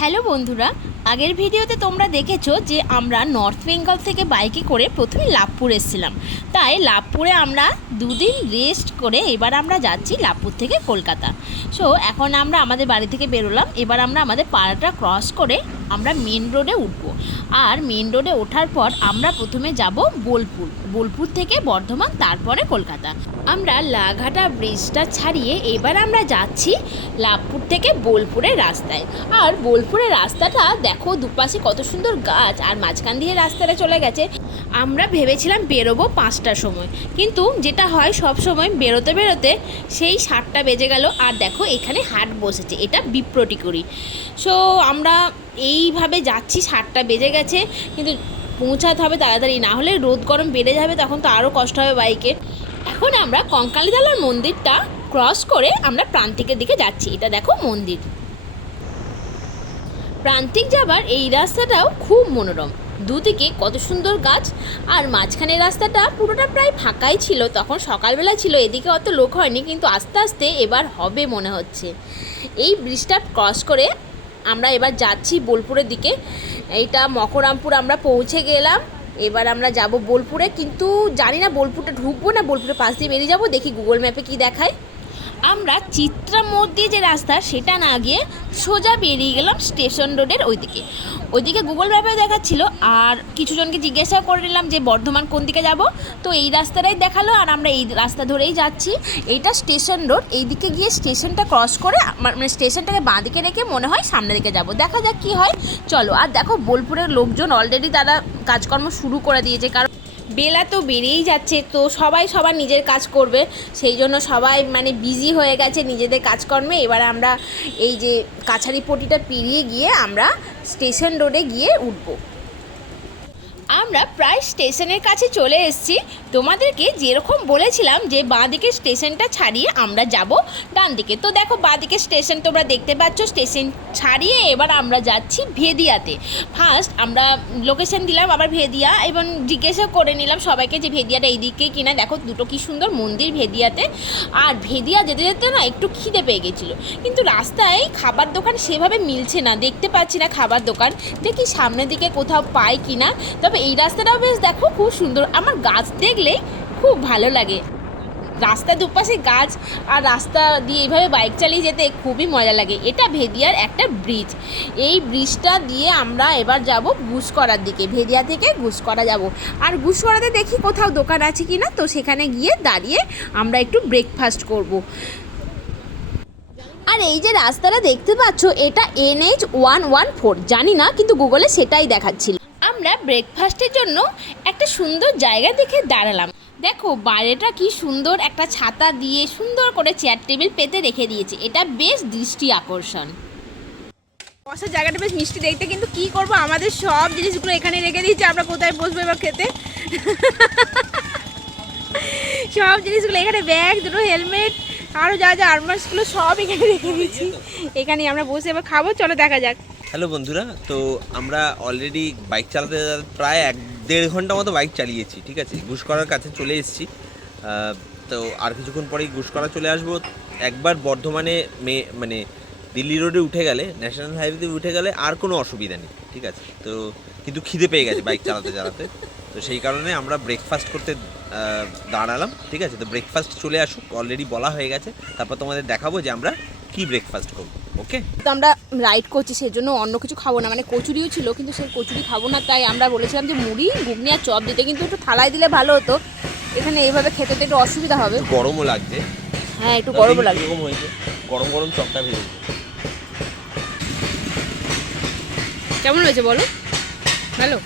Hello বন্ধুরা, আগের ভিডিওতে তোমরা দেখেছ যে আমরা নর্থ বেঙ্গল থেকে বাইকে করে প্রথমে লাভপুর এসেছিলাম। তাই লাভপুরে আমরা দুদিন রেস্ট করে এবার আমরা যাচ্ছি লাভপুর থেকে কলকাতা। সো এখন আমরা আমাদের বাড়ি থেকে বেরোলাম, এবার আমরা আমাদের পাড়াটা ক্রস করে আমরা মেন রোডে উঠবো। আর মেন রোডে ওঠার পর আমরা প্রথমে যাব বোলপুর। বোলপুর থেকে বর্ধমান, তারপরে কলকাতা। আমরা লাঘাটা ব্রিজটা ছাড়িয়ে এবার আমরা যাচ্ছি লাভপুর থেকে বোলপুরের রাস্তায়। আর বোলপুরের রাস্তাটা দেখো দুপাশে কত সুন্দর গাছ আর মাঝখান দিয়ে রাস্তাটা চলে গেছে। আমরা ভেবেছিলাম বেরোবো পাঁচটার সময়। কিন্তু যেটা হয় সব সময় বেরোতে বেরোতে সেই সাতটা বেজে গেল। আর দেখো এখানে হাট বসেছে। এটা বিপ্রটিকরি। সো আমরা এইভাবে যাচ্ছি, সাতটা বেজে গেছে, কিন্তু পৌঁছাতে হবে তাড়াতাড়ি। না হলে রোদ গরম বেড়ে যাবে, তখন তো আরও কষ্ট হবে বাইকে। এখন আমরা কঙ্কালীতলার মন্দিরটা ক্রস করে আমরা প্রান্তিকের দিকে যাচ্ছি। এটা দেখো মন্দির। প্রান্তিক যাবার এই রাস্তাটাও খুব মনোরম। দুদিকে কত সুন্দর গাছ, আর মাঝখানের রাস্তাটা পুরোটা প্রায় ফাঁকাই ছিল, তখন সকালবেলা ছিল, এদিকে অত লোক হয়নি, কিন্তু আস্তে আস্তে এবার হবে মনে হচ্ছে। এই ব্রিজটা ক্রস করে আমরা এবার যাচ্ছি বোলপুরের দিকে। এইটা মকরামপুর আমরা পৌঁছে গেলাম। এবার আমরা যাব বোলপুরে। কিন্তু জানি না বোলপুরটা ঢুকবো না, বোলপুরের পাশ দিয়ে বেরিয়ে যাব। দেখি গুগল ম্যাপে কি দেখায়। আমরা চিত্রা মোড় দিয়ে যে রাস্তা, সেটা না গিয়ে সোজা বেরিয়ে গেলাম স্টেশন রোডের ওইদিকে। ওইদিকে গুগল ম্যাপে দেখাচ্ছিল, আর কিছুজনকে জিজ্ঞাসা করে নিলাম যে, বর্ধমান কোন দিকে যাব? তো এই রাস্তাটাই দেখাল, আর আমরা এই রাস্তা ধরেই যাচ্ছি। এইটা স্টেশন রোড এই দিকে গিয়ে স্টেশনটা ক্রস করে মানে স্টেশনটাকে বাঁ দিকে রেখে মনে হয় সামনের দিকে যাব। দেখা যাক কি হয়। চলো, আর দেখো, বোলপুরের লোকজন অলরেডি তারা কাজকর্ম শুরু করে দিয়েছে, কারণ বেলা তো বেড়েই যাচ্ছে, তো সবাই সবার নিজের কাজ করবে। সেই জন্য সবাই মানে বিজি হয়ে গেছে নিজেদের কাজকর্মে। এবার আমরা এই যে কাছারি পটিটা পেরিয়ে গিয়ে আমরা স্টেশন রোডে গিয়ে উঠবো। আমরা প্রায় স্টেশনের কাছে চলে এসেছি। তোমাদেরকে যেরকম বলেছিলাম যে বাঁ দিকে স্টেশনটা ছাড়িয়ে আমরা যাব ডান দিকে তো দেখো বাঁ দিকে স্টেশন তোমরা দেখতে পাচ্ছ, স্টেশন ছাড়িয়ে এবার আমরা যাচ্ছি ভেদিয়াতে। ফার্স্ট আমরা লোকেশন দিলাম আবার ভেদিয়া, এবং জিজ্ঞাসা করে নিলাম সবাইকে যে, ভেদিয়াটা এই দিকে কিনা। দেখো, দুটো কি সুন্দর মন্দির ভেদিয়াতে। আর ভেদিয়া যেতে যেতে না একটু খিদে পেয়ে গেছিল। কিন্তু রাস্তায় খাবার দোকান সেভাবে মিলছে না, দেখতে পাচ্ছি না খাবার দোকান। দেখি সামনের দিকে কোথাও পাই কিনা। তবে এই রাস্তাটাও বেশ দেখো খুব সুন্দর। আমার গাছ দেখলে খুব ভালো লাগে। রাস্তার দুপাশে গাছ আর রাস্তা দিয়ে এইভাবে বাইক চালিয়ে যেতে খুবই মজা লাগে। এটা ভেদিয়ার একটা ব্রিজ এই ব্রিজটা দিয়ে আমরা এবার যাব ঘুষকরার দিকে। ভেদিয়া থেকে ঘুষকরা যাব। আর ঘুষকরাতে দেখি কোথাও দোকান আছে কি না তো সেখানে গিয়ে দাঁড়িয়ে আমরা একটু ব্রেকফাস্ট করব। আর এই যে রাস্তাটা দেখতে পাচ্ছ, এটা এনএইচ ওয়ান ওয়ান ফোর জানি না, কিন্তু গুগলে সেটাই দেখাচ্ছিল। আমরা ব্রেকফাস্টের জন্য একটা সুন্দর জায়গা দেখে দাঁড়ালাম। দেখো, বাইরেটা কি সুন্দর একটা ছাতা দিয়ে সুন্দর করে চেয়ার টেবিল পেতে রেখে দিয়েছে। এটা বেশ দৃষ্টি আকর্ষণ। বসার জায়গাটা বেশ মিষ্টি দেখতে, কিন্তু কি করব? আমাদের সব জিনিসগুলো এখানে রেখে দিয়েছে, আমরা কোথায় বসবো এবার খেতে? সব জিনিসগুলো এখানে ব্যাগ, দুটো হেলমেট আরও যা যা আর্মার্সগুলো সব এখানে রেখে দিয়েছি। এখানে আমরা বসে এবার খাব, চলো দেখা যাক। হ্যালো বন্ধুরা, তো আমরা অলরেডি বাইক চালাতে প্রায় এক দেড় ঘণ্টা মতো বাইক চালিয়েছি, ঠিক আছে? ঘুষকরার কাছে চলে এসেছি। তো আর কিছুক্ষণ পরেই ঘুষকরা চলে আসব। একবার বর্ধমানে মে মানে দিল্লি রোডে উঠে গেলে ন্যাশনাল হাইওয়েতে উঠে গেলে আর কোনো অসুবিধা নেই, ঠিক আছে? তো কিন্তু খিদে পেয়ে গেছে বাইক চালাতে চালাতে। তো সেই কারণে আমরা ব্রেকফাস্ট করতে দাঁড়ালাম ঠিক আছে? তো ব্রেকফাস্ট চলে আসুক অলরেডি বলা হয়ে গেছে। তারপর তোমাদের দেখাবো যে আমরা কি ব্রেকফাস্ট করব ওকে তো আমরা রাইড করছি সেজন্য অন্য কিছু খাব না। মানে কচুরিও ছিল কিন্তু সেই কচুরি খাব না তাই আমরা বলেছিলাম যে মুড়ি ঘুগনি আর চপ দিতে কিন্তু একটু থালায় দিলে ভালো হতো। এখানে এইভাবে খেতে তো একটু অসুবিধা হবে। গরমও লাগছে। হ্যাঁ একটু গরমও লাগে এরকম হয়েছে। গরম গরম চপটা ভেজে কেমন হয়েছে বলো? ভালো?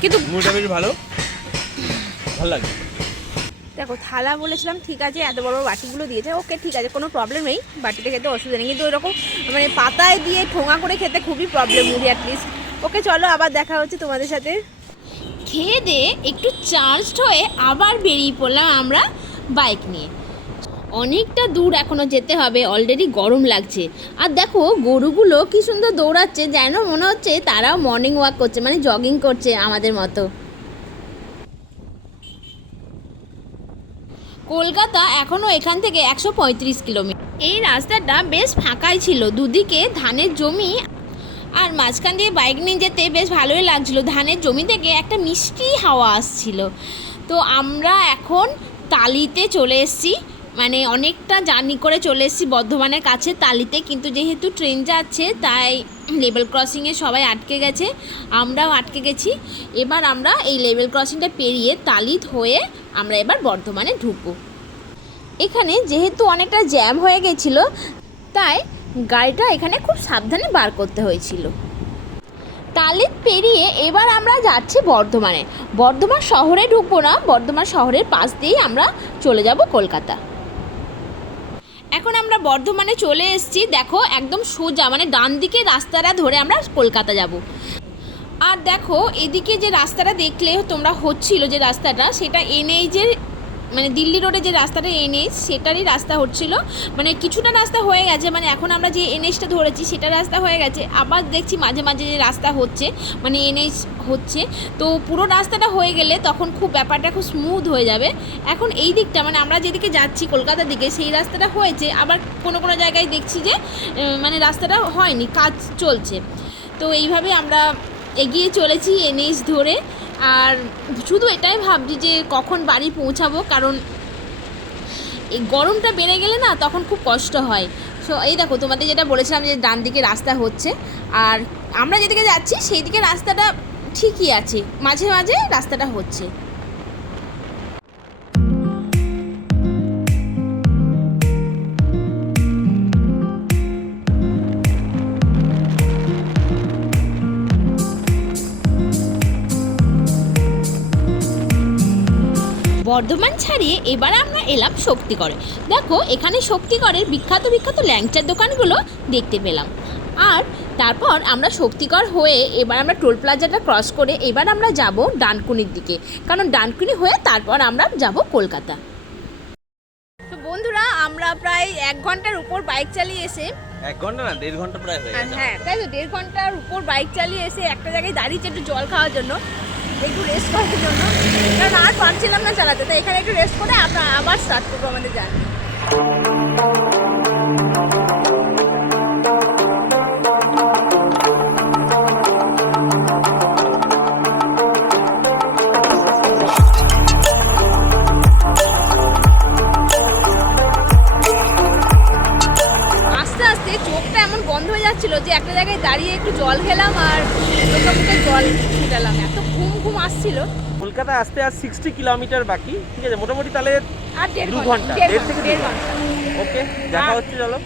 কিন্তু মুড়িটা বেশ ভালো। ভালো লাগে দেখো, থালা বলেছিলাম, ঠিক আছে, এত বড় বাটিগুলো দিয়েছে, ওকে ঠিক আছে, কোনো প্রবলেম নেই, বাটিতে খেতে অসুবিধা নেই। কিন্তু ওইরকম মানে পাতায় দিয়ে ঠোঙা করে খেতে খুবই প্রবলেম মুড়ি অ্যাটলিস্ট ওকে চলো, আবার দেখা হচ্ছে তোমাদের সাথে। খেয়ে দিয়ে একটু চার্জড হয়ে আবার বেরিয়ে পড়লাম আমরা বাইক নিয়ে। অনেকটা দূর এখনও যেতে হবে অলরেডি গরম লাগছে। আর দেখো, গরুগুলো কি সুন্দর দৌড়াচ্ছে, যেন মনে হচ্ছে তারাও মর্নিং ওয়াক করছে মানে জগিং করছে আমাদের মতো। কলকাতা এখনও এখান থেকে একশো পঁয়ত্রিশ কিলোমিটার। এই রাস্তাটা বেশ ফাঁকাই ছিল, দুদিকে ধানের জমি আর মাঝখান দিয়ে বাইক নিয়ে যেতে বেশ ভালোই লাগছিল। ধানের জমি থেকে একটা মিষ্টি হাওয়া আসছিল। তো আমরা এখন তালিতে চলে এসেছি মানে অনেকটা জার্নি করে চলে এসেছি বর্ধমানের কাছে তালিতে, কিন্তু যেহেতু ট্রেন যাচ্ছে, তাই লেভেল ক্রসিংয়ে সবাই আটকে গেছে, আমরাও আটকে গেছি। এবার আমরা এই লেভেল ক্রসিংটা পেরিয়ে তালিত হয়ে আমরা এবার বর্ধমানে ঢুকবো। এখানে যেহেতু অনেকটা জ্যাম হয়ে গেছিল, তাই গাড়িটা এখানে খুব সাবধানে বার করতে হয়েছিল। তালিত পেরিয়ে এবার আমরা যাচ্ছি বর্ধমানে। বর্ধমান শহরে ঢুকবো না, বর্ধমান শহরের পাশ দিয়েই আমরা চলে যাব কলকাতা। এখন আমরা বর্ধমানে চলে এসেছি, দেখো একদম সোজা মানে ডান দিকে রাস্তাটা ধরে আমরা কলকাতা যাব। আর দেখো, এদিকে যে রাস্তাটা দেখলে তোমরা হচ্ছিল যে রাস্তাটা, সেটা এনএইচের মানে দিল্লি রোডে যে রাস্তাটা এনএইচ, সেটারই রাস্তা হচ্ছিল। মানে কিছুটা রাস্তা হয়ে গেছে মানে এখন আমরা যে এনএইচটা ধরেছি, সেটা রাস্তা হয়ে গেছে। আবার দেখছি মাঝে মাঝে যে রাস্তা হচ্ছে মানে এনএইচ হচ্ছে। তো পুরো রাস্তাটা হয়ে গেলে তখন খুব ব্যাপারটা খুব স্মুথ হয়ে যাবে। এখন এই দিকটা মানে আমরা যেদিকে যাচ্ছি কলকাতার দিকে, সেই রাস্তাটা হয়েছে। আবার কোনো কোনো জায়গায় দেখছি যে মানে রাস্তাটা হয়নি, কাজ চলছে। তো এইভাবে আমরা এগিয়ে চলেছি এনএইচ ধরে। আর শুধু এটাই ভাবছি যে কখন বাড়ি পৌঁছাবো, কারণ এই গরমটা বেড়ে গেলে না তখন খুব কষ্ট হয়। সো এই দেখো, তোমাদের যেটা বলেছিলাম যে ডান দিকে রাস্তা হচ্ছে, আর আমরা যেদিকে যাচ্ছি সেই দিকে রাস্তাটা ঠিকই আছে, মাঝে মাঝে রাস্তাটা হচ্ছে। বর্ধমান ছাড়িয়ে এবার আমরা এলাম শক্তিগড়ে। দেখো এখানে শক্তিগড়ের বিখ্যাত বিখ্যাত ল্যাংচার দোকানগুলো দেখতে পেলাম। আর তারপর আমরা শক্তিগড় হয়ে এবার আমরা টোল প্লাজাটা ক্রস করে এবার আমরা যাব ডানকুনির দিকে। কারণ ডানকুনি হয়ে তারপর আমরা যাব কলকাতা। তো বন্ধুরা আমরা প্রায় এক ঘণ্টার উপর বাইক চালিয়ে এসে এক ঘণ্টা না দেড় ঘণ্টা প্রায় হয়ে হ্যাঁ তাই তো দেড় ঘণ্টার উপর বাইক চালিয়ে এসে একটা জায়গায় দাঁড়িয়েছে একটু জল খাওয়ার জন্য। একটু রেস্ট করার জন্য। কারণ আর পারছিলাম না চালাতে, তাই এখানে একটু রেস্ট করে আমরা আবার স্টার্ট করব আমাদের জার্নি যে একটা জায়গায় দাঁড়িয়ে একটু জল খেলাম আর চোখে মুখে জল এত আসছিল। কলকাতা আসতে আর সিক্সটি কিলোমিটার বাকি ঠিক আছে? মোটামুটি তাহলে দু ঘণ্টা। দেড় দেড় থেকে দেড় ঘণ্টা। ঘণ্টা। ওকে দেখা হচ্ছে চলো।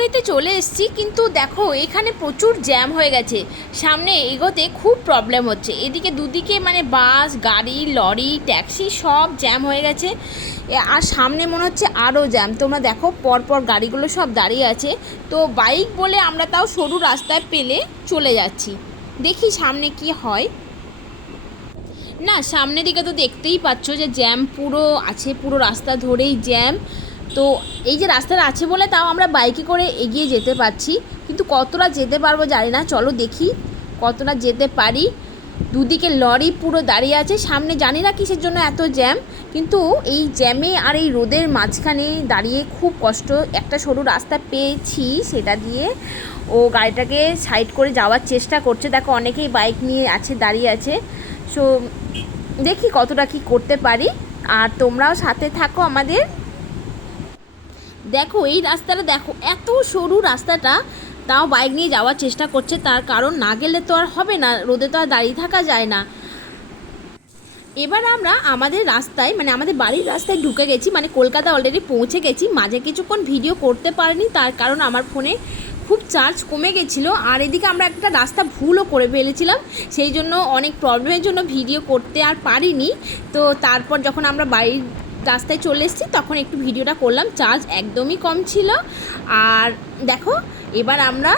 ডানকুনিতে চলে এসেছি, কিন্তু দেখো, এখানে প্রচুর জ্যাম হয়ে গেছে। সামনে এগোতে খুব প্রবলেম হচ্ছে। এদিকে দুদিকে মানে বাস, গাড়ি, লরি, ট্যাক্সি সব জ্যাম হয়ে গেছে। আর সামনে মনে হচ্ছে আরও জ্যাম। তোমরা দেখো, পরপর গাড়িগুলো সব দাঁড়িয়ে আছে। তো বাইক বলে আমরা তাও সরু রাস্তায় পেলে চলে যাচ্ছি। দেখি সামনে কি হয়। না, সামনের দিকে তো দেখতেই পাচ্ছ যে জ্যাম পুরো আছে, পুরো রাস্তা ধরেই জ্যাম। তো এই যে রাস্তাটা আছে বলে তাও আমরা বাইকে করে এগিয়ে যেতে পারছি, কিন্তু কতটা যেতে পারব জানি না। চলো দেখি কতটা যেতে পারি। দুদিকে লরি পুরো দাঁড়িয়ে আছে, সামনে জানি না কিসের জন্য এত জ্যাম, কিন্তু এই জ্যামে আর এই রোদের মাঝখানে দাঁড়িয়ে খুব কষ্ট। একটা সরু রাস্তা পেয়েছি সেটা দিয়ে। ও গাড়িটাকে সাইড করে যাওয়ার চেষ্টা করছে। দেখো অনেকেই বাইক নিয়ে আছে, দাঁড়িয়ে আছে। সো দেখি কতটা কি করতে পারি। আর তোমরাও সাথে থাকো আমাদের। দেখো, এই রাস্তাটা দেখো, এত সরু রাস্তাটা, তাও বাইক নিয়ে যাওয়ার চেষ্টা করছে, তার কারণ না গেলে তো আর হবে না, রোদে তো আর দাঁড়িয়ে থাকা যায় না। এবার আমরা আমাদের রাস্তায় মানে আমাদের বাড়ির রাস্তায় ঢুকে গেছি মানে কলকাতা অলরেডি পৌঁছে গেছি, মাঝে কিছুক্ষণ ভিডিও করতে পারিনি, তার কারণ আমার ফোনে খুব চার্জ কমে গেছিল, আর এদিকে আমরা একটা রাস্তা ভুলও করে ফেলেছিলাম, সেই জন্য অনেক প্রবলেমের জন্য ভিডিও করতে আর পারিনি, তো তারপর যখন আমরা বাড়ির রাস্তায় চলে এসেছি, তখন একটু ভিডিওটা করলাম চার্জ একদমই কম ছিল। আর দেখো, এবার আমরা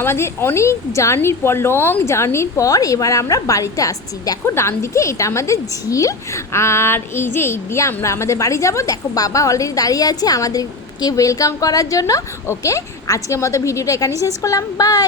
আমাদের অনেক জার্নির পর লং জার্নির পর এবার আমরা বাড়িতে আসছি। দেখো, ডান দিকে এটা আমাদের ঝিল, আর এই যে এই দিয়ে আমরা আমাদের বাড়ি যাব। দেখো, বাবা অলরেডি দাঁড়িয়ে আছে আমাদেরকে ওয়েলকাম করার জন্য। ওকে আজকের মতো ভিডিওটা এখানেই শেষ করলাম। বাই